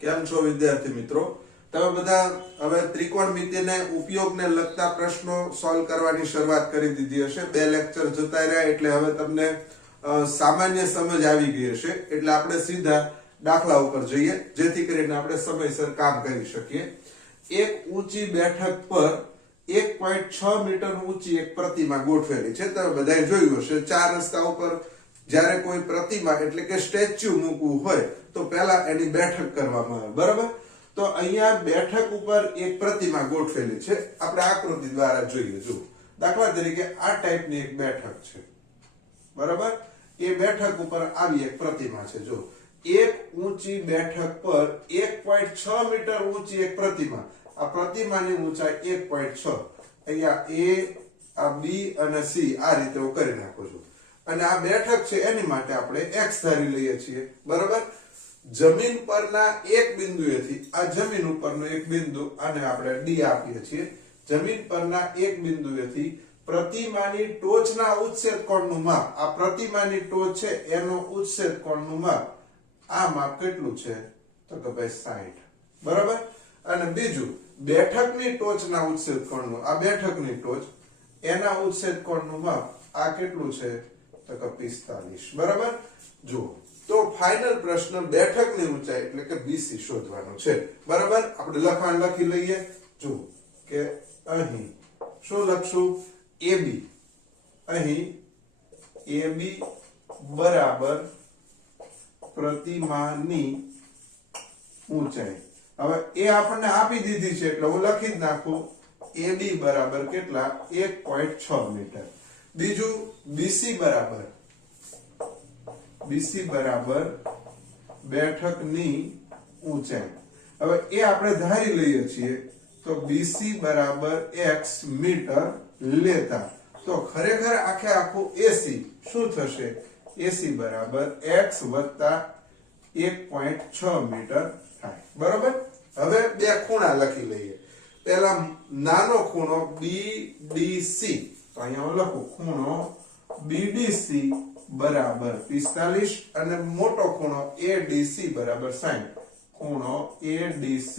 કેમ છો વિદ્યાર્થી મિત્રો? તમે બધા હવે ત્રિકોણમિતિને ઉપયોગને લગતા પ્રશ્નો સોલ્વ કરવાની શરૂઆત કરી દીધી હશે. બે લેક્ચર જતા રહ્યા એટલે હવે તમને સામાન્ય સમજ આવી ગઈ હશે. એટલે આપણે સીધા દાખલા ઉપર જઈએ જેથી કરીને આપણે સમયસર કામ કરી શકીએ. એક ઊંચી બેઠક પર 1.6 મીટર ઊંચી એક પ્રતિમા ગોઠવેલી છે. તમે બધાએ જોયું હશે. ચાર રસ્તા ઉપર જ્યારે કોઈ પ્રતિમા એટલે કે સ્ટેચ્યુ મૂકવું હોય તો પહેલા એની બેઠક કરવામાં આવે, બરાબર? તો અહીંયા બેઠક ઉપર એક પ્રતિમા ગોઠવેલી છે. આપણે આકૃતિ દ્વારા જોઈએ. જો દાખલા તરીકે આ ટાઈપની એક બેઠક છે, બરાબર? એ બેઠક ઉપર આવી એક પ્રતિમા છે. જો એક ઊંચી બેઠક પર 1.6 મીટર ઊંચી એક પ્રતિમા. આ પ્રતિમાની ઊંચાઈ 1.6. અહીંયા A, આ B અને C આ રીતે હું કરી નાખું છું. અને આ બેઠક છે એની માટે આપણે x ધારી લઈએ છીએ, બરાબર? જમીન પરના એક બિંદુએથી આ જમીન ઉપરનો એક બિંદુ આને આપણે D આપીએ છીએ. જમીન પરના એક બિંદુએથી પ્રતિમાની ટોચના ઉચ્છેદ કોણનું માપ, આ પ્રતિમાની ટોચ છે એનો ઉચ્છેદ કોણનું માપ, આ માપ કેટલું છે? તો કે ભાઈ 60, બરાબર? અને બીજું બેઠકની ટોચના ઉચ્છેદ કોણનું, આ બેઠકની ટોચ એના ઉચ્છેદ કોણનું માપ આ કેટલું છે? તો કે 45, બરાબર? જુઓ તો ફાઇનલ પ્રશ્ન બેઠકની ઊંચાઈ એટલે કે BC શોધવાનો છે, બરાબર? આપણે લખાણ લખી લઈએ. જુઓ કે અહીં શું લખશું? AB. અહીં AB બરાબર પ્રતિમાની ઊંચાઈ. હવે એ આપણને આપી દીધી છે એટલે હું લખી જ નાખું AB બરાબર કેટલા? 1.6 મીટર. બીજું BC બરાબર બેઠકની ઊંચાઈ. હવે એ આપણે ધારી લઈએ છીએ તો BC બરાબર x મીટર લેતા તો ખરેખર આખે આખું AC શું થશે? AC બરાબર x વત્તા 1.6 મીટર થાય, બરાબર? હવે બે ખૂણા લખી લઈએ. પહેલા નાનો ખૂણો BDC, તો અહીંયા હું લખું ખૂણો BDC બરાબર 45 અને મોટો ખૂણો ADC બરાબર 60. ખૂણો ADC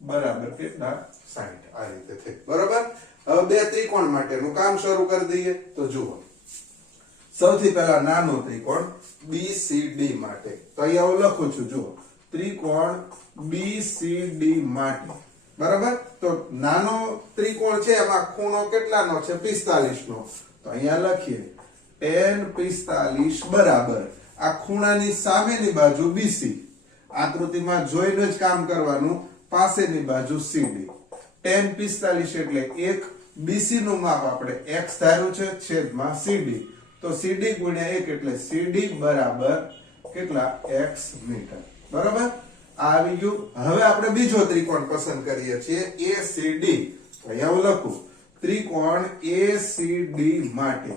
બરાબર કેટલા? 60. આ રીતે થઈ, બરાબર? હવે બે ત્રિકોણ માટેનું કામ શરૂ કરી દઈએ. તો જુઓ સૌથી પહેલા નાનો ત્રિકોણ BCD માટે. તો અહીંયા હું લખું છું. જુઓ ત્રિકોણ BCD માટે, બરાબર? તો નાનો ત્રિકોણ છે એમાં ખૂણો કેટલાનો છે? 45 નો. તો અહીંયા લખીએ tan 45 બરાબર આ ખૂણાની સામેની બાજુ BC. આકૃતિમાં જોઈને જ કામ કરવાનું. પાસેની બાજુ CD. tan 45 એટલે 1. BC નું માપ આપણે x ધાર્યું છે છેદમાં CD. તો CD ગુણ્યા 1 એટલે CD બરાબર કેટલા? x મીટર, બરાબર? આવી ગયું. હવે આપણે બીજો ત્રિકોણ પસંદ કરીએ છીએ ACD. તો અહીંયા હું લખું ત્રિકોણ ACD માટે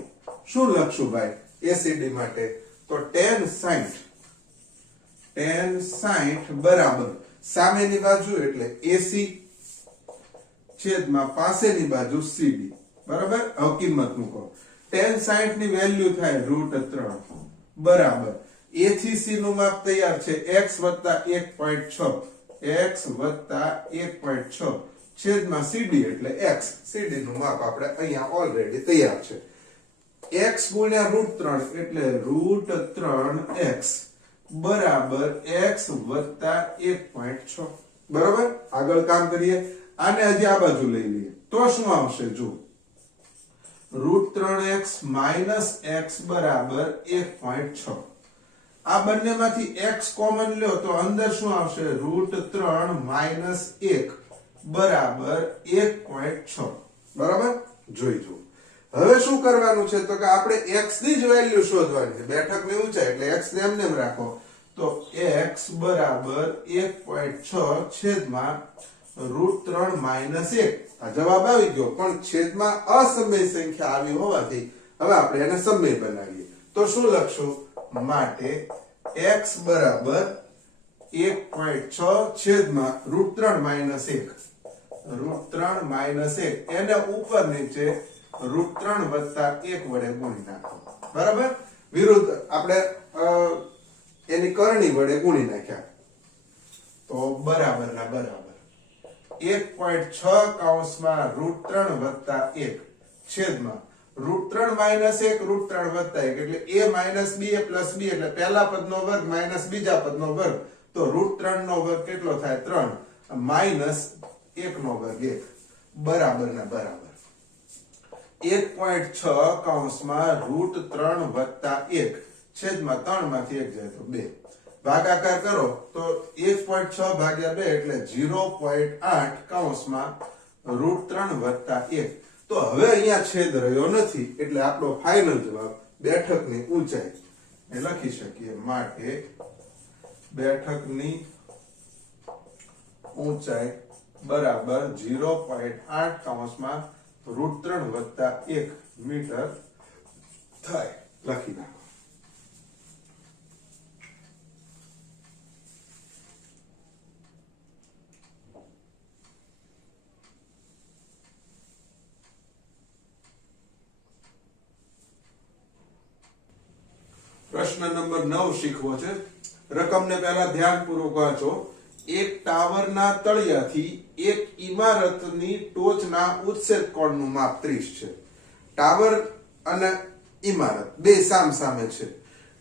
શું લખશું ભાઈ? ACD માટે તો tan 60 બરાબર સામેની બાજુ એટલે AC છેદમાં પાસેની બાજુ CD, બરાબર? હવે કિંમત મૂકો. tan 60 ની વેલ્યુ થાય √3 બરાબર A થી C નું માપ તૈયાર છે x વત્તા 1.6. x વત્તા 1.6 છેદમાં CD એટલે x. CD નું માપ આપણે અહીંયા ઓલરેડી તૈયાર છે. x ગુણ્યા √3 એટલે √3x બરાબર x વત્તા 1.6, બરાબર? આગળ કામ કરીએ. આને હજી આ બાજુ લઈ લઈએ તો શું આવશે? જો √3x માઈનસ x બરાબર 1.6. આ બંનેમાંથી x કોમન લ્યો તો અંદર શું આવશે? √3 માઈનસ 1 બરાબર 1.6, બરાબર? જોઈ જુઓ. હવે શું કરવાનું છે? તો કે આપણે x ની જ વેલ્યુ શોધવાની છે. બેઠકની ઊંચાઈ એટલે x ને એમને રાખો. તો x બરાબર 1.6 છેદમાં √3 માઈનસ 1. આ જવાબ આવી ગયો, પણ છેદમાં અસમય સંખ્યા આવી હોવાથી હવે આપણે એને સમય બનાવીએ. તો શું લખશું? માટે x બરાબર 1.6 છેદમાં √3 માઈનસ 1. √3 માઈનસ 1 એને ઉપર નીચે √3 વત્તા 1 વડે ગુણી નાખો, બરાબર? વિરુદ્ધ આપણે એની કરણી વડે ગુણી નાખ્યા. તો બરાબર ના બરાબર 1.6 કૌંસમાં √3 વત્તા 1 છેદમાં √3 માઇનસ 1 √3 વત્તા 1 એટલે a minus b a plus b એટલે પહેલા પદનો વર્ગ માઇનસ બીજા પદનો વર્ગ તો √3 નો વર્ગ કેટલો થાય 3 માઇનસ 1 નો વર્ગ 1 બરાબર ના બરાબર 1.6 કૌંસમાં √3 વત્તા 1 છેદમાં 3 માંથી 1 જાય તો 2 ભાગાકાર કરો તો 1.6 ભાગ્યા 2 એટલે 0.8 કૌંસમાં √3 વત્તા 1 તો હવે અહીંયા છેદ રહ્યો નથી એટલે આપણો ફાઇનલ જવાબ બેઠકની ઊંચાઈ એ લખી શકીએ માટે બેઠકની ઊંચાઈ બરાબર 0.8 કૌંસમાં √3 વત્તા 1 મીટર થાય લખી નાખો પ્રશ્ન નંબર 9 શીખવો છે રકમને પહેલા ધ્યાનપૂર્વક વાંચો એક ટાવરના તળિયાથી એક ઇમારતની ટોચના ઉચ્છેદ કોણનું માપ 30 છે ટાવર અને ઇમારત બે સામસામે છે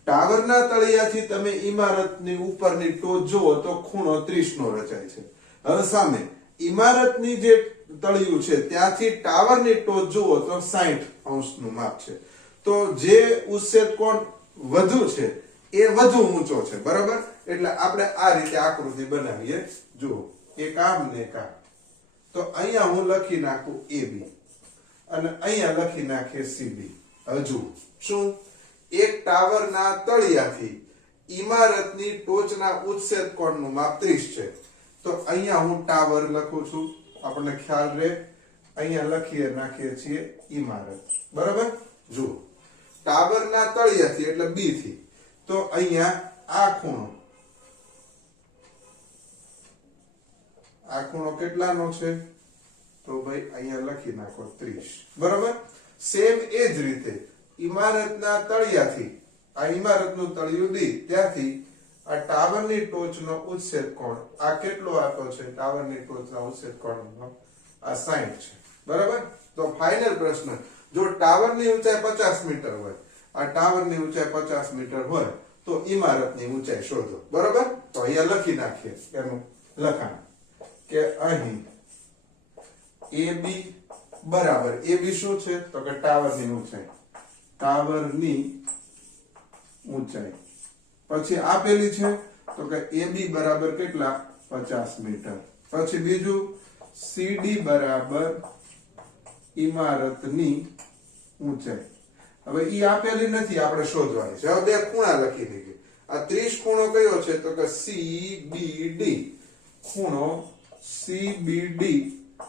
ટાવરના તળિયાથી તમે ઇમારતની ઉપરની ટોચ જુઓ તો ખૂણો 30 નો રચાય છે હવે સામે ઇમારતની જે તળિયું છે ત્યાંથી ટાવરની ટોચ જુઓ તો 60 અંશનું માપ છે તો જે ઉચ્છેદ કોણ વધુ છે એ વધુ ઊંચો છે બરાબર એટલે આપણે આ રીતે આકૃતિ બનાવીએ જુઓ એક આમ ને એક આમ તો અહીંયા હું લખી નાખું AB અને અહીંયા લખી નાખીએ CB હવે જુઓ શું એક ટાવરના તળિયાથી ઇમારતની ટોચના ઉચ્છેદ કોણનું માપ 30 છે તો અહીંયા હું ટાવર લખું છું આપણને ખ્યાલ રહે અહીંયા લખીએ નાખીએ છીએ ઇમારત બરાબર જુઓ ટાવરના તળિયાથી એટલે B થી તો અહીંયા આ ખૂણો કેટલાનો છે તો ભાઈ અહીંયા લખી નાખો 30 બરાબર સેમ એ જ રીતે ઇમારતના તળિયાથી આ ઇમારતનું તળિયું B ત્યાંથી આ ટાવરની ટોચનો ઉચ્છેદ કોણ આ કેટલો આપ્યો છે ટાવરની ટોચના ઉચ્છેદ કોણનો આ 60 છે બરાબર તો ફાઇનલ પ્રશ્ન જો ટાવરની ઊંચાઈ 50 મીટર હોય આ ટાવરની ઊંચાઈ 50 મીટર હોય તો ઇમારતની ઊંચાઈ શોધો બરાબર તો અહીંયા લખી નાખીએ એનું લખાણ કે અહીં AB બરાબર AB શું છે તો કે ટાવરની ઊંચાઈ પછી આપેલી છે તો કે AB બરાબર કેટલા 50 મીટર પછી બીજું CD બરાબર ઇમારતની ઊંચાઈ હવે ઈ આપેલી નથી આપણે શોધવાની છે હવે બે ખૂણા લખી દીધી આ 30 ખૂણો કયો છે તો કે CBD ખૂણો CBD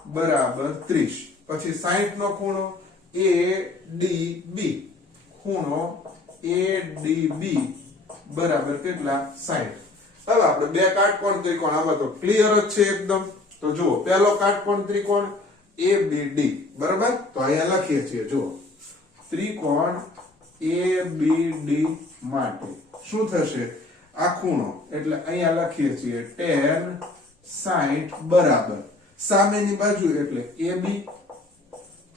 બરાબર 30 પછી 60 નો ખૂણો ADB ખૂણો ADB બરાબર કેટલા 60 હવે આપણે બે કાટકોણ ત્રિકોણ આમાં તો ક્લિયર જ છે એકદમ તો જુઓ પહેલો કાટકોણ ત્રિકોણ ABD બરાબર તો અહીંયા લખીએ છીએ જુઓ ત્રિકોણ ABD માટે શું થશે આ ખૂણો એટલે અહીંયા લખીએ છીએ tan 60 બરાબર સામેની બાજુ એટલે AB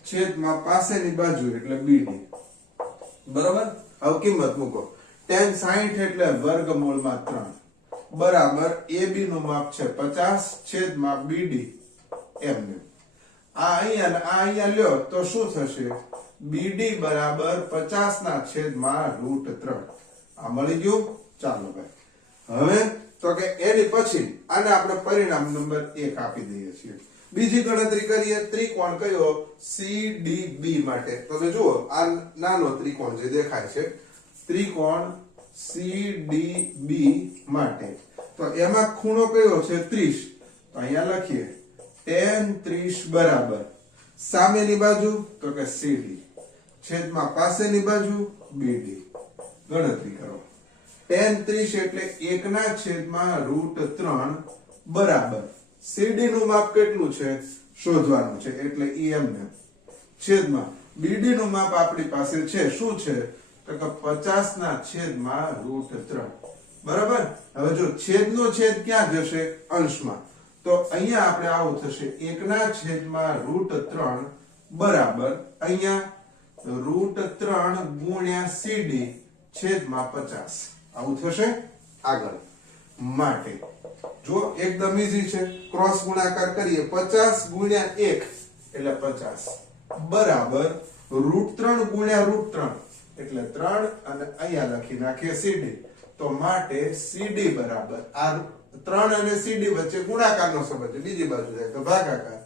છેદમાં પાસેની બાજુ એટલે BD બરાબર હવે કિંમત મૂકો tan 60 એટલે વર્ગમૂળમાં 3 બરાબર AB નું માપ છે 50 છેદમાં BD એમને આ અહીંયા લ્યો તો શું થશે BD બરાબર 50 ના છેદમાં √3 આ મળી ગયું ચાલો ભાઈ હવે તો કે એની પછી આને આપણે પરિણામ નંબર 1 આપી દઈએ છીએ બીજી ગણતરી કરીએ ત્રિકોણ કયો CDB માટે તમે જુઓ આ નાનો ત્રિકોણ જે દેખાય છે ત્રિકોણ CDB માટે તો એમાં ખૂણો કયો છે 30 તો અહીંયા લખીએ tan 30 બરાબર સામેની બાજુ તો કે CD છેદમાં પાસેની બાજુ BD ગણતરી કરો tan 30 એટલે 1 ના છેદમાં √3 બરાબર CD નું માપ કેટલું છે શોધવાનું છે એટલે એમને છેદમાં BD નું માપ આપણી પાસે છે શું છે તો કે 50 ના છેદમાં √3 બરાબર. હવે જો છેદનો છેદ ક્યાં જશે? અંશમાં. તો અહીંયા આપણે આવું થશે 1/√3 બરાબર અહીંયા √3 ગુણ્યા CD છેદમાં 50 આવું થશે. આગળ માટે જો એકદમ ઈઝી છે, ક્રોસ ગુણાકાર કરીએ 50 ગુણ્યા 1 એટલે 50 બરાબર √3 ગુણ્યા √3 એટલે 3 અને અહીંયા લખી નાખીએ CD. તો માટે CD બરાબર આ 3 અને CD વચ્ચે ગુણાકારનો સંબંધ છે, બીજી બાજુ જાય તો ભાગાકાર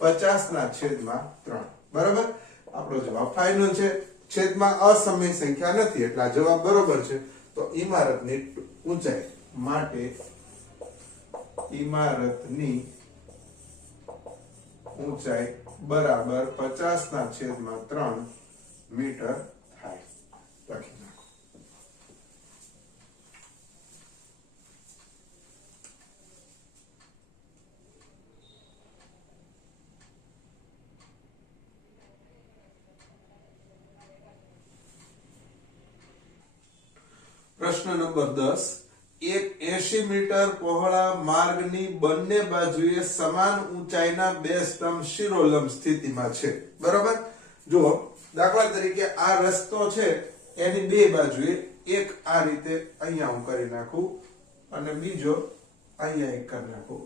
50 ના છેદમાં 3 બરાબર. આપણો જવાબ ફાઇનલ છે. છેદમાં અસમય સંખ્યા નથી એટલે આ જવાબ બરોબર છે. તો ઇમારતની ઊંચાઈ માટે ઇમારતની ઊંચાઈ બરાબર 50 ના છેદમાં 3 મીટર થાય. લખી નાખો. પ્રશ્ન નંબર 10. એક 80 મીટર પહોળા માર્ગની બંને બાજુએ સમાન ઊંચાઈના બે સ્તંભ શિરોલંબ સ્થિતિમાં છે. બરાબર. જો દાખલા તરીકે આ રસ્તો છે એની બે બાજુએ એક આ રીતે અહીંયા હું કરી નાખું અને બીજો અહીંયા એક કરી નાખું.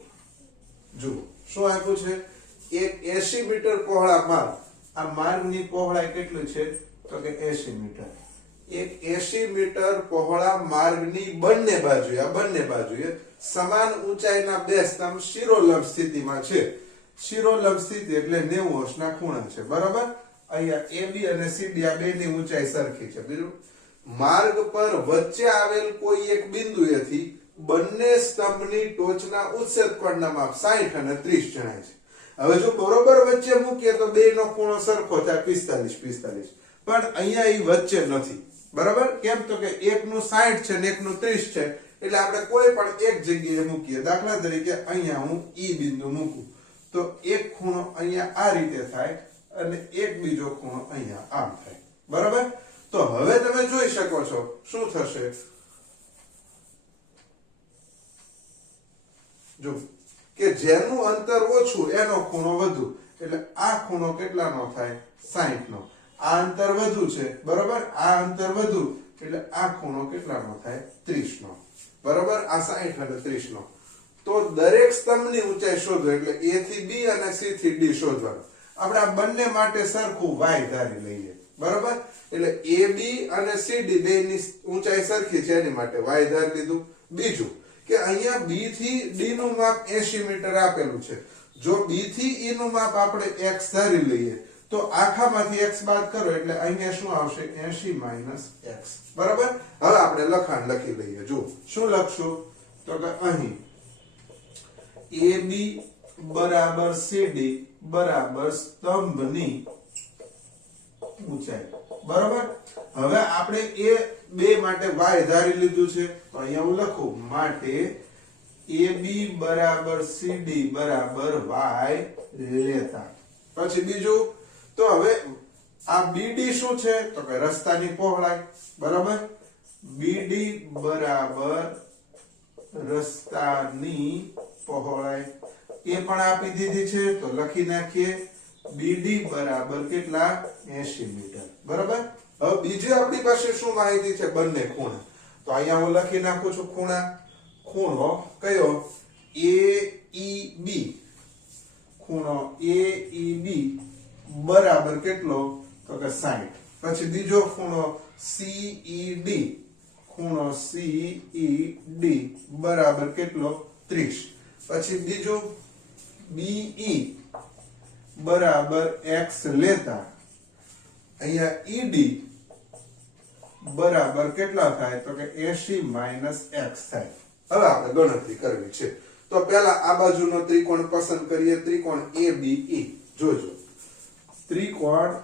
જો શું આપ્યું છે? એક 80 મીટર પહોળા માર્ગ. આ માર્ગની પહોળાઈ કેટલી છે? તો કે 80 મીટર. એક 80 મીટર પહોળા માર્ગની બંને બાજુએ આ બંને બાજુએ સમાન ઊંચાઈના બે સ્તંભ શિરોલંબ સ્થિતિમાં છે. શિરોલંબ સ્થિતિ એટલે 90 અંશના ખૂણા છે. બરાબર. અહીંયા AB અને CD આ બેની ઊંચાઈ સરખી છે. બીજું માર્ગ પર વચ્ચે આવેલ કોઈ એક બિંદુએથી બંને સ્તંભની ટોચના ઉત્સેદ કોણના માપ 60 અને 30 જણાય છે. હવે જો બરોબર વચ્ચે મૂકીએ તો બેનો ખૂણો સરખો થાય 45 પણ અહીંયા એ વચ્ચે નથી. બરાબર. કેમ? તો કે એકનું 60 છે ને એકનું 30 છે એટલે આપણે કોઈ પણ એક જગ્યાએ મૂકીએ. દાખલા તરીકે અહીંયા હું E બિંદુ મૂકું તો એક ખૂણો અહીંયા આ રીતે થાય અને એક બીજો ખૂણો અહીંયા આમ થાય. બરાબર. તો હવે તમે જોઈ શકો છો શું થશે. જો કે જેનું અંતર ઓછું એનો ખૂણો વધુ એટલે આ ખૂણો કેટલાનો થાય? 60 નો. આ અંતર વધુ છે. બરાબર. આ અંતર વધુ એટલે આ ખૂણો કેટલાનો થાય? 30 નો. બરાબર. આ 60 અને 30 નો. તો દરેક સ્તંભની ઊંચાઈ શોધો એટલે A થી B અને C થી D શોધવાનું. આપણે આ બંને માટે સરખું y ધારી લઈએ. બરાબર. એટલે AB અને CD બેની ઊંચાઈ સરખી છે એની માટે y ધારી લીધું. બીજું કે અહીંયા B થી D નું માપ 80 મીટર આપેલું છે. જો B થી E નું માપ આપણે x ધારી લઈએ તો આખામાંથી x બાદ કરો એટલે અહીંયા શું આવશે? 80 - x. બરાબર. હવે આપણે લખાણ લખી લઈએ. જો શું લખશું? તો કે અહીં AB બરાબર CD બરાબર સ્તંભની ઊંચાઈ. બરાબર. હવે આપણે એ બે માટે y ધારી લીધું છે તો અહીંયા હું લખું માટે AB બરાબર CD બરાબર y લેતા. પછી બીજું તો હવે આ BD શું છે? તો કે રસ્તાની પહોળાઈ. બરાબર. BD બરાબર રસ્તાની પહોળાઈ એ પણ આપી દીધી છે તો લખી નાખીએ BD બરાબર કેટલા? 80 મીટર. બરાબર. હવે બીજી આપણી પાસે શું માહિતી છે? બંને ખૂણા. તો અહીંયા હું લખી નાખું છું ખૂણા. ખૂણો કયો? AEB. ખૂણો AEB બરાબર કેટલો? તો કે 60. પછી બીજો ખૂણો CED. ખૂણો CED બરાબર કેટલો? 30. પછી બીજું BE બરાબર x લેતા અહીંયા ED બરાબર કેટલા થાય? તો કે 80 - x થાય. હવે આપણે ગણતરી કરવી છે. તો પહેલા આ બાજુનો ત્રિકોણ પસંદ કરીએ. ત્રિકોણ ABE. જોજો ત્રિકોણ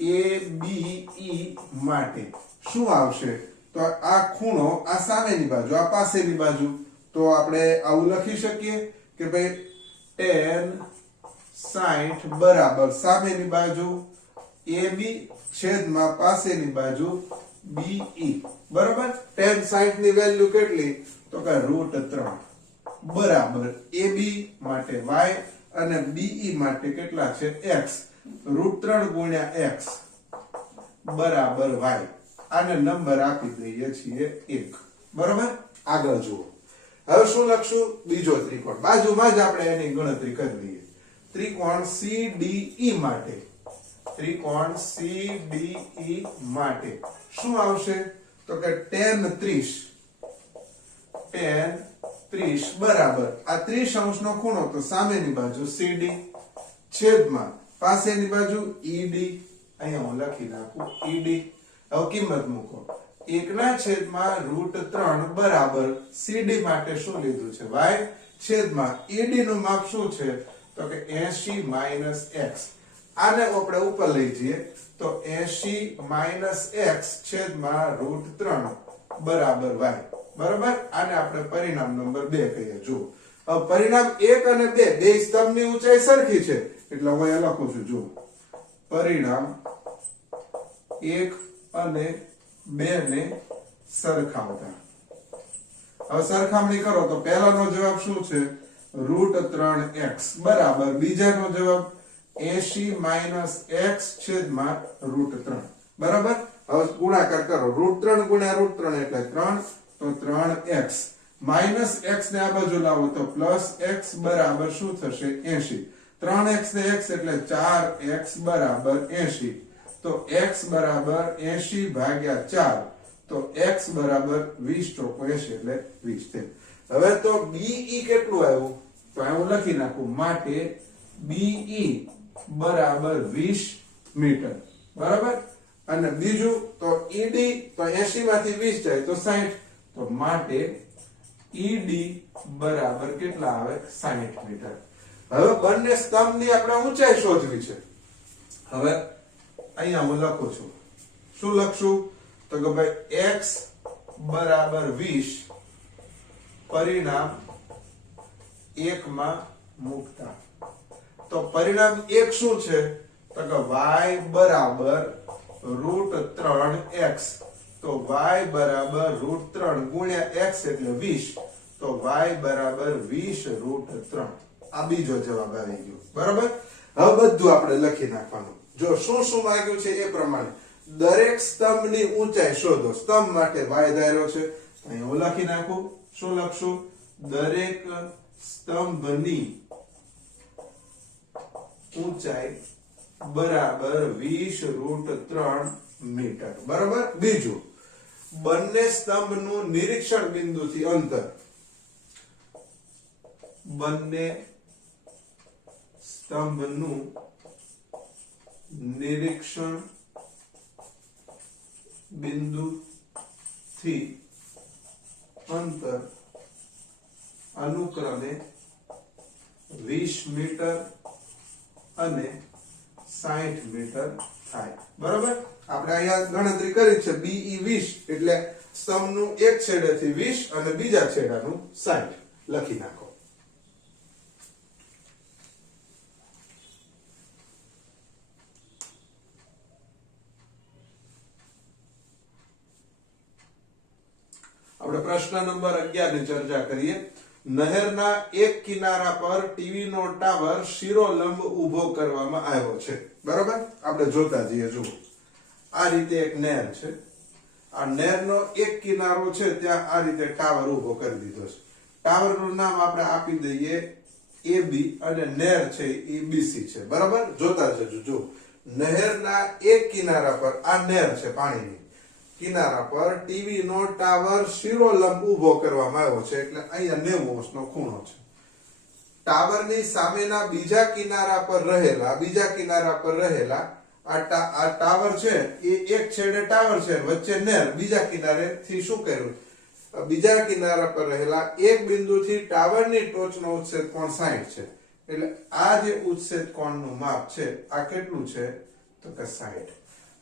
ABE માટે શું આવશે? તો આ ખૂણો આ સામેની બાજુ આ પાસેની બાજુ તો આપણે આવું લખી શકીએ કે ભાઈ tan 60 બરાબર સામેની બાજુ AB છેદમાં પાસેની બાજુ BE બરાબર tan 60 ની વેલ્યુ કેટલી તો કે √3 બરાબર AB માટે y અને BE માટે કેટલા છે x √3 ગુણ્યા x બરાબર y આને નંબર આપી દઈએ છીએ 1 બરાબર આગળ જુઓ હવે શું લખશું બીજો ત્રિકોણ બાજુમાં જ આપણે એની ગણતરી કરી લઈએ ત્રિકોણ CDE માટે ત્રિકોણ CDE માટે શું આવશે તો કે tan 30 બરાબર આ 30 અંશનો ખૂણો તો સામેની બાજુ CD છેદમાં પાસેની બાજુ ED અહીંયા હું લખી નાખું ED હવે કિંમત મૂકો 1/√3 બરાબર CD માટે શું લીધું છે y છેદમાં ED નું માપ શું છે તો કે 80 - x આને આપણે ઉપર લઈ જઈએ તો 80 - x છેદમાં √3 બરાબર y બરાબર આને આપણે પરિણામ નંબર 2 કહીએ જુઓ હવે પરિણામ 1 અને 2 બે સ્તંભની ઊંચાઈ સરખી છે એટલે હું અહીંયા લખું છું જુઓ પરિણામ 1 અને 2 ને સરખાવતા હવે સરખામણી કરો તો પહેલાનો જવાબ શું છે √3x બરાબર બીજાનો જવાબ 80 - x છેદમાં √3 બરાબર હવે ગુણાકાર કરો √3 ગુણ્યા √3 એટલે 3 તો 3x માઈનસ x ને આ બાજુ લાવો તો પ્લસ x બરાબર શું થશે 80 3x ને x એટલે 4x બરાબર 80 તો x બરાબર 80 ભાગ્યા 4 તો x બરાબર 20 ચોક 80 એટલે 20 છે હવે તો BE કેટલું આવ્યું તો હું લખી નાખું માટે BE બરાબર 20 મીટર બરાબર અને બીજું તો ED તો 80 માંથી 20 જાય તો 60 તો માટે ED બરાબર કેટલા આવે 60 મીટર હવે બંને સ્તંભની આપણે ઊંચાઈ શોધવી છે હવે અહીંયા હું લખું છું શું લખશું તો કે ભાઈ x બરાબર 20 પરિણામ 1 માં મૂકતા તો પરિણામ 1 શું છે તો કે y બરાબર √3x તો y બરાબર √3 ગુણ્યા x એટલે 20 તો y બરાબર 20 √3 આ બીજો જવાબ આવી ગયો બરાબર હવે બધું આપણે લખી નાખવાનું જો શું શું માંગ્યું છે એ પ્રમાણે દરેક સ્તંભની ઊંચાઈ શોધો સ્તંભ માટે y ધાર્યો છે અહીં હું લખી નાખું શું લખશું દરેક સ્તંભની ઊંચાઈ બરાબર 20 √3 મીટર બરાબર બીજું બંને સ્તંભનું નિરીક્ષણ બિંદુથી અંતર બંને સ્તંભનું નિરીક્ષણ બિંદુથી અંતર અનુક્રમે 20 મીટર અને 60 મીટર થાય બરાબર આપણે અહીંયા ગણતરી કરી છે BE 20 એટલે સ્તંભનું એક છેડેથી 20 અને બીજા છેડાનું 60 લખી નાખો આપણે પ્રશ્ન નંબર 11 ની ચર્ચા કરીએ નહેરના એક કિનારા પર ટીવી નો ટાવર શિરોલંબ ઊભો કરવામાં આવ્યો છે બરાબર આપણે જોતા જઈએ જુઓ આ રીતે એક નહેર છે આ નહેરનો એક કિનારો છે ત્યાં આ રીતે ટાવર ઊભો કરી દીધો છે ટાવરનું નામ આપણે આપી દઈએ AB અને નહેર છે એ BC છે બરાબર જોતા જજો જો નહેરના એક કિનારા પર આ નહેર છે પાણીની કિનારા પર ટીવી નો ટાવર શિરોલંબ ઊભો કરવામાં આવ્યો છે એટલે અહીંયા 90 અંશનો ખૂણો છે ટાવરની સામેના બીજા કિનારા પર રહેલા આ ટાવર છે એ એક છેડે ટાવર છે વચ્ચે નહેર બીજા કિનારેથી શું કર્યું બીજા કિનારા પર રહેલા એક બિંદુથી ટાવરની ટોચનો ઉચ્છેદ કોણ 60 છે એટલે આ જે ઉચ્છેદ કોણનું માપ છે આ કેટલું છે તો કે 60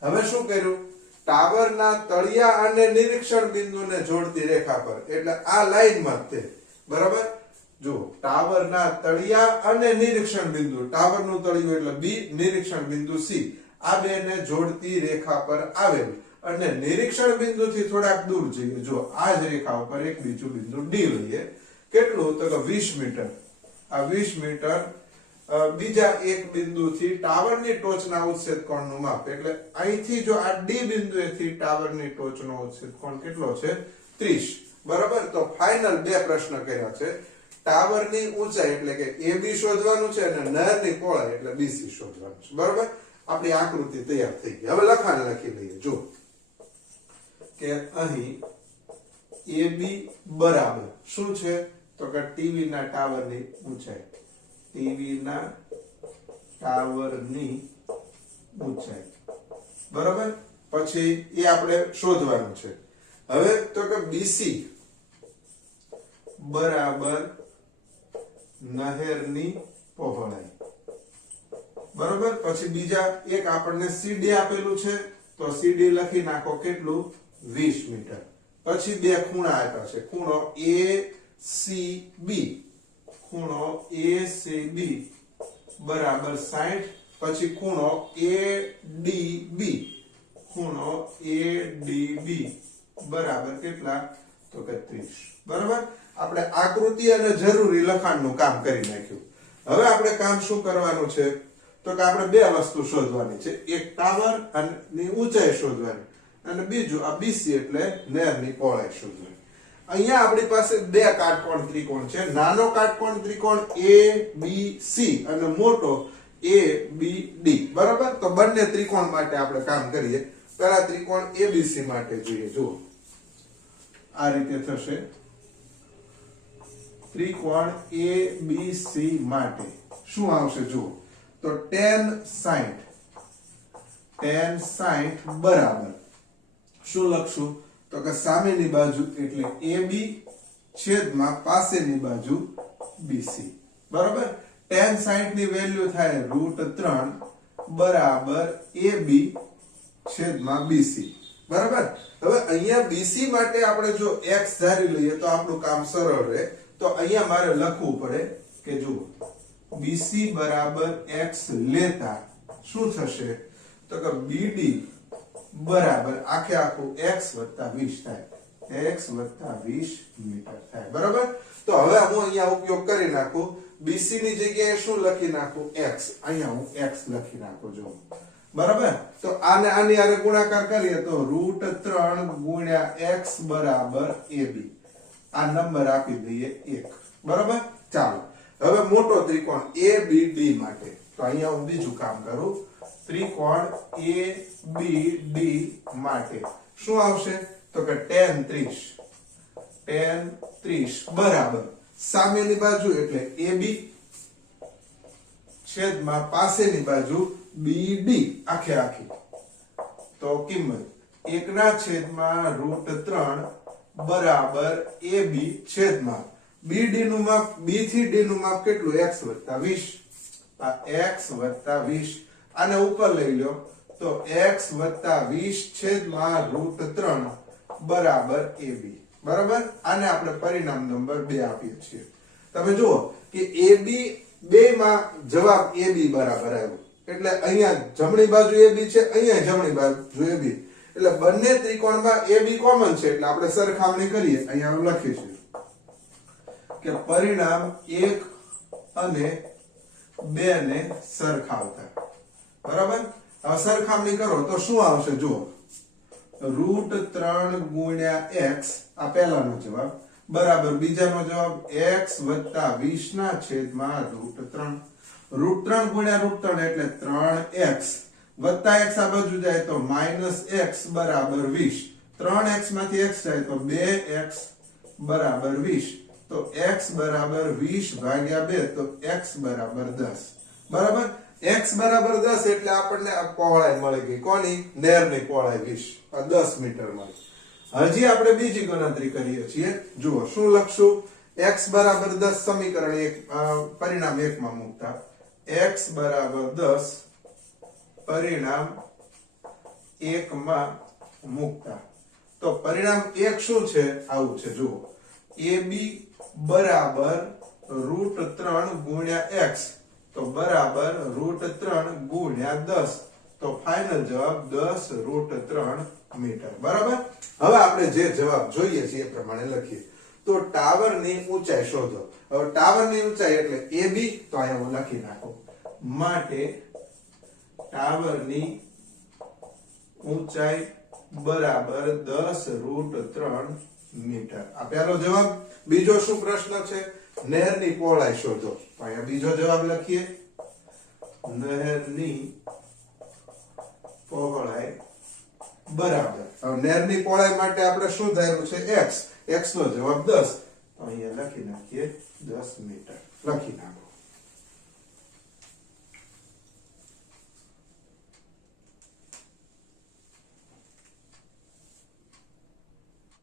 હવે શું કર્યું ટાવરના તળિયા અને નિરીક્ષણ બિંદુને જોડતી રેખા પર એટલે આ લાઈનમાં તે બરાબર જો ટાવરના તળિયા અને નિરીક્ષણ બિંદુ ટાવરનું તળિયું એટલે B નિરીક્ષણ બિંદુ C આ બેને જોડતી રેખા પર આવેલ અને નિરીક્ષણ બિંદુથી થોડાક દૂર જઈએ. જો આ જ રેખા ઉપર એક બીજું બિંદુ ડી લઈએ. કેટલું? તો કે 20 મીટર. આ 20 મીટર બીજા એક બિંદુથી ટાવરની ટોચના ઉચ્છેદ કોણનું માપ. એટલે અહીંથી જો આ ડી બિંદુએથી ટાવરની ટોચનો ઉચ્છેદ કોણ કેટલો છે? 30. બરાબર. તો ફાઇનલ બે પ્રશ્ન કર્યા છે. ટાવરની ઊંચાઈ એટલે કે AB શોધવાનું છે અને નહેરની પહોળાઈ એટલે BC શોધવાનું છે. બરાબર. આપણી આકૃતિ તૈયાર થઈ ગઈ. હવે લખાણ લખી લઈએ. જો કે અહીં AB બરાબર શું છે? તો કે ટીવી ના ટાવરની ઊંચાઈ. ટીવી ના ટાવરની ઊંચાઈ. બરાબર. પછી એ આપણે શોધવાનું છે. હવે તો કે BC બરાબર નહેરની પહોળાઈ. બરાબર. પછી બીજા એક આપણને CD આપેલું છે તો CD લખી નાખો. કેટલું? 20 મીટર. પછી બે ખૂણા આપ્યા છે. ખૂણો ACB. ખૂણો ACB બરાબર 60. પછી ખૂણો ADB. ખૂણો ADB બરાબર કેટલા? તો કે 30. બરાબર. આપણે આકૃતિ અને જરૂરી લખાણનું કામ કરી નાખ્યું. હવે આપણે કામ શું કરવાનું છે? તો કે આપણે બે વસ્તુ શોધવાની છે. એક ટાવર ની ઊંચાઈ શોધવાની અને બીજું આ BC એટલે નહેરની પહોળાઈ શોધવાની. અહીંયા આપણી પાસે બે કાટકોણ ત્રિકોણ છે. નાનો કાટકોણ ત્રિકોણ ABC અને મોટો ABD. બરાબર. તો બંને ત્રિકોણ માટે આપણે કામ કરીએ. પહેલા ત્રિકોણ ABC માટે જોઈએ. જુઓ આ રીતે થશે. ત્રિકોણ ABC માટે શું આવશે? જુઓ તો tan 60 બરાબર શું લખશું? તો કે સામેની બાજુ એટલે AB છેદમાં પાસેની બાજુ BC. બરાબર. tan 60 ની વેલ્યુ થાય √3 બરાબર AB છેદમાં BC. બરાબર. હવે અહીંયા BC માટે આપણે જો x ધારી લઈએ તો આપણું કામ સરળ રહે. તો અહીંયા મારે લખવું પડે કે જુઓ BC બરાબર x લેતા શું થશે? તો કે BD બરાબર આખે આખું x + 20 થાય. x + 20 મીટર થાય. બરાબર. તો હવે હું અહીંયા ઉપયોગ કરી નાખું. BC ની જગ્યાએ શું લખી નાખું? x. અહીંયા હું x લખી નાખું. જો બરાબર. તો આને આની હારે ગુણાકાર કરીએ તો √3 * x બરાબર AB. આ નંબર આપી દઈએ 1. બરાબર. ચાલો હવે મોટો ત્રિકોણ ABD માટે. તો અહીંયા હું બીજું કામ કરું. ત્રિકોણ ABD માટે શું આવશે? તો કે tan 30 બરાબર સામેની બાજુ એટલે AB છેદમાં પાસેની બાજુ BD આખે આખી. તો કિંમત 1/√3 બરાબર AB છેદમાં BD નું માપ B થી D નું માપ કેટલું? x + 20. આ x + 20 આને ઉપર લઈ લો તો x + 20 છેદમાં √3 બરાબર AB. બરાબર. આને આપણે પરિણામ નંબર 2 આપીએ છીએ. તમે જુઓ કે AB બેમાં જવાબ AB બરાબર આવ્યો. એટલે અહીંયા જમણી બાજુ AB છે, અહીંયા જમણી બાજુ AB. એટલે બંને ત્રિકોણમાં AB કોમન છે એટલે આપણે સરખામણી કરીએ. અહીંયા લખીશું કે પરિણામ 1 અને 2 ને સરખાવતા. બરાબર. હવે સરખામણી કરો તો શું આવશે? જુઓ √3 * x આ પહેલાનો જવાબ બરાબર બીજાનો જવાબ x + 20 ના છેદમાં √3. √3 * √3 એટલે 3x વત્તા x આ બાજુ જાય તો -x બરાબર 20. 3x માંથી x જાય તો 2x બરાબર 20. તો x બરાબર 20/2 તો x બરાબર 10. બરાબર. x બરાબર 10 એટલે આપણને આ પહોળાઈ મળી ગઈ. કોની? નહેરની પહોળાઈ 20. આ 10 મીટર મળી. હજી આપણે બીજી ગણતરી કરીએ છીએ. જુઓ શું લખશું? x બરાબર 10 સમીકરણ 1 પરિણામ 1 માં મૂકતા x બરાબર 10 પરિણામ 1 માં મૂકતા તો પરિણામ 1 શું છે? આવું છે. જુઓ AB બરાબર √3 * x તો બરાબર √3 * 10 તો ફાઇનલ જવાબ 10√3 મીટર. બરાબર. હવે આપણે જે જવાબ જોઈએ છે એ પ્રમાણે લખીએ. તો ટાવરની ઊંચાઈ શોધો. હવે ટાવરની ઊંચાઈ એટલે AB, તો અહીંયા હું લખી નાખું. માટે ટાવરની ઊંચાઈ બરાબર 10√3 મીટર. આ પહેલો જવાબ. બીજો શું પ્રશ્ન છે? નહેરની પહોળાઈ શોધો. તો અહીંયા બીજો જવાબ લખીએ. નહેરની પહોળાઈ બરાબર. હવે નહેરની પહોળાઈ માટે આપણે શું ધાર્યું છે? x. x નો જવાબ 10. તો અહીંયા લખી નાખીએ 10 મીટર. લખી નાખો.